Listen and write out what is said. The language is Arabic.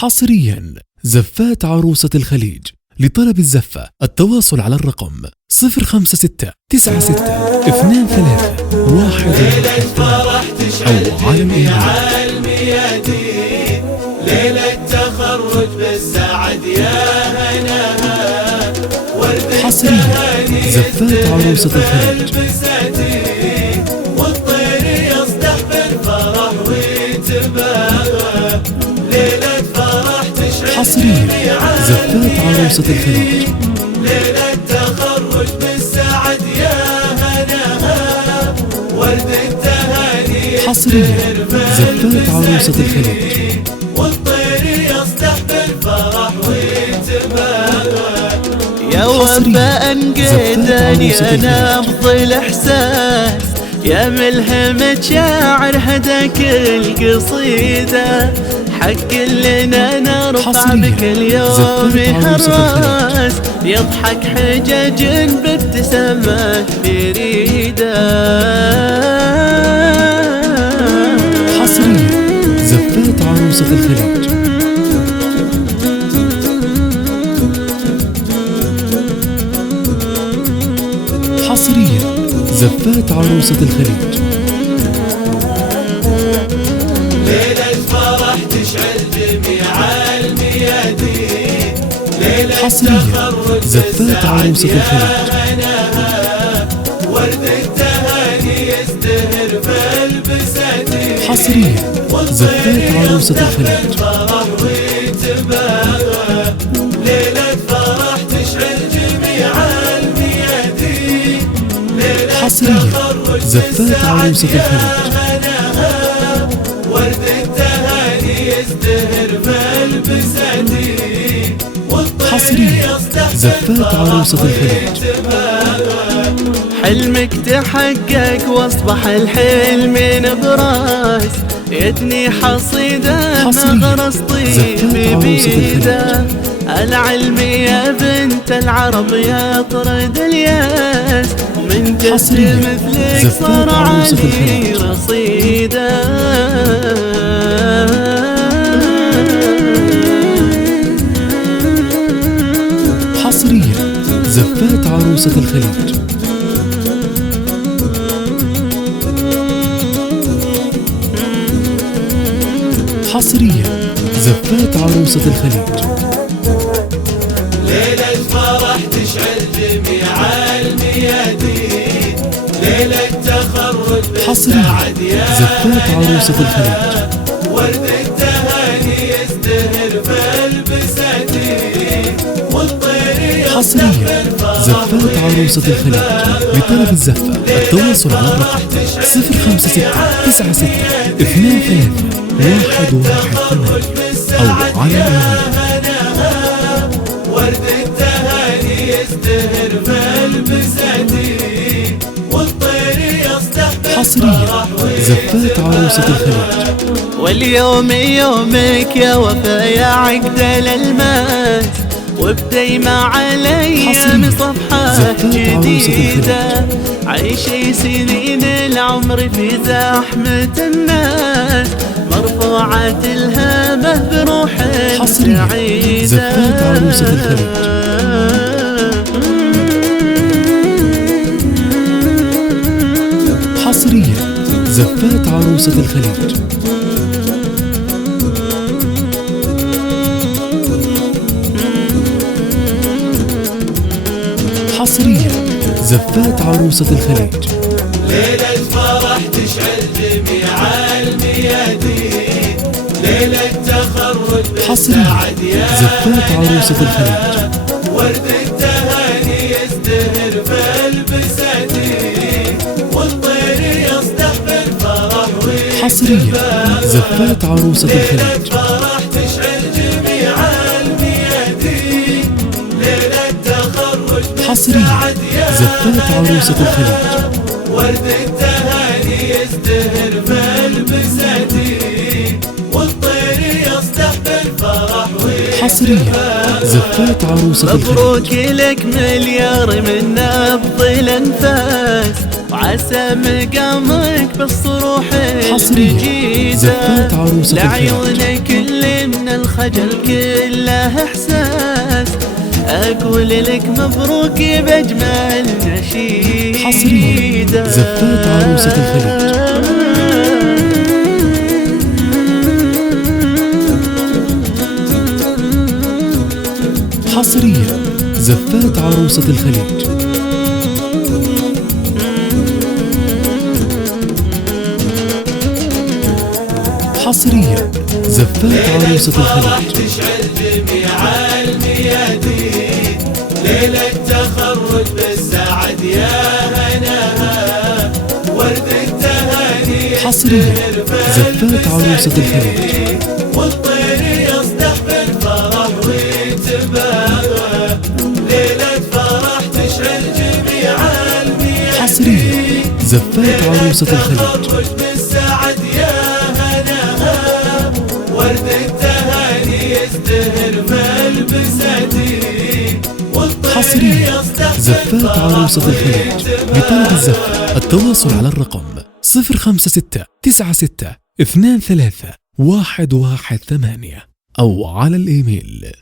حصريا زفات عروسة الخليج. لطلب الزفة التواصل على الرقم 056 96 23 1 أو على الميادين. ليلة تخرج بالسعد يا هناها، حصريا زفات عروسة الخليج. والطير يصدح بالفرح ويتباهى. ليلة فرح تشعل حصريا زفات عروسة الخليج. ليلة تخرج بالسعد يا هناها، ورد التهاني حصريا زفات عروسة الخليج. والطير يصدح بالفرح ويتباهى. يا وفاء انقدني انا بضي الاحساس، يا ملهمة شاعر هداك القصيدة. حق لنا نرفع بك اليوم هالراس، يضحك حجج بابتسامات فريدة. حصريا زفات عروسة الخليج. حصريا زفات عروسة الخليج. ليلة فرح تشعل جميع الميادين. حصريا زفات عروسة الخليج. ورد التهاني يزدهر في البساتين. حصريا زفات عروسة الخليج. ليلة فرح تشعل جميع الميادين. حصريا زفات عروسة الخليج. ورد التهاني يزدهر في البساتين. حصريا زفات عروسة الخليج. حلمك تحقق واصبح الحلم نبراس، يدني حصيده مغرس طيب بيده. العلم يا بنت العرب يا طرد الياس، ومن جد مثلك صار علي رصيده. حصريا زفات عروسة الخليج. حصريا زفات عروسة الخليج. ليلة فرح تشعل جميع الميادين. ليلة تخرج بالسعد يا زفات عروسة الخليج. ورد التهاني يزدهر في البساتين. والطير حصريا زفات عروسة الخليج. لطلب الزفة التواصل على الرقم 056 96 23 1 أو على ورد التهاني يزدهر في البساتين. والطير يصدح حصريا زفات عروسة الخليج. واليوم يومك يا وفا يا عقد الألماس، وبديمة علي صفحة جديدة. عيشي سنين العمر في زحمة الناس، مرفوعة الهامة بروح سعيدة. زفات عروسة الخليج. حصريا زفات عروسة الخليج. حصريا زفات عروسة الخليج. ليلة فرح تشعل جميع الميادين. ليلة تخرج بالسعد يا زفات عروسة الخليج. ورد التهاني يزدهر في البساتين. والطير يصدح بالفرح حصريا زفات عروسة الخليج. فرح تشعل جميع الميادين. ليلة تخرج حصريا زفات عروسة الخليج. ورد التهاني يزدهر في البساتين. والطير يصدح بالفرح حصريا زفات عروسة الخليج. مبروك لك مليار من نبض الانفاس، عسى مقامك بالصروح حصريا زفات عروسة لعيونك اللي من الخجل كله احساس، اقول لك مبروك بأجمل نشيد. حصريا زفات عروسة الخليج. حصريا زفات عروسة الخليج. حصريا زفات عروسة الخليج. تشعل جميع الميادين، ليلة تخرج بالسعد يا هناها، ورد التهاني. حصريا زفات عروسة الخليج. والطير يصدح بالفرح ويتباهى، ليلة فرح تشعل جميع الميادين. حصريا زفات عروسة الخليج. بالسعد يا هناها، ورد التهاني يزدهر بلبساتي. حصريا زفات عروسة الخليج. بطلب الزفة التواصل على الرقم 056 96 23 118 أو على الإيميل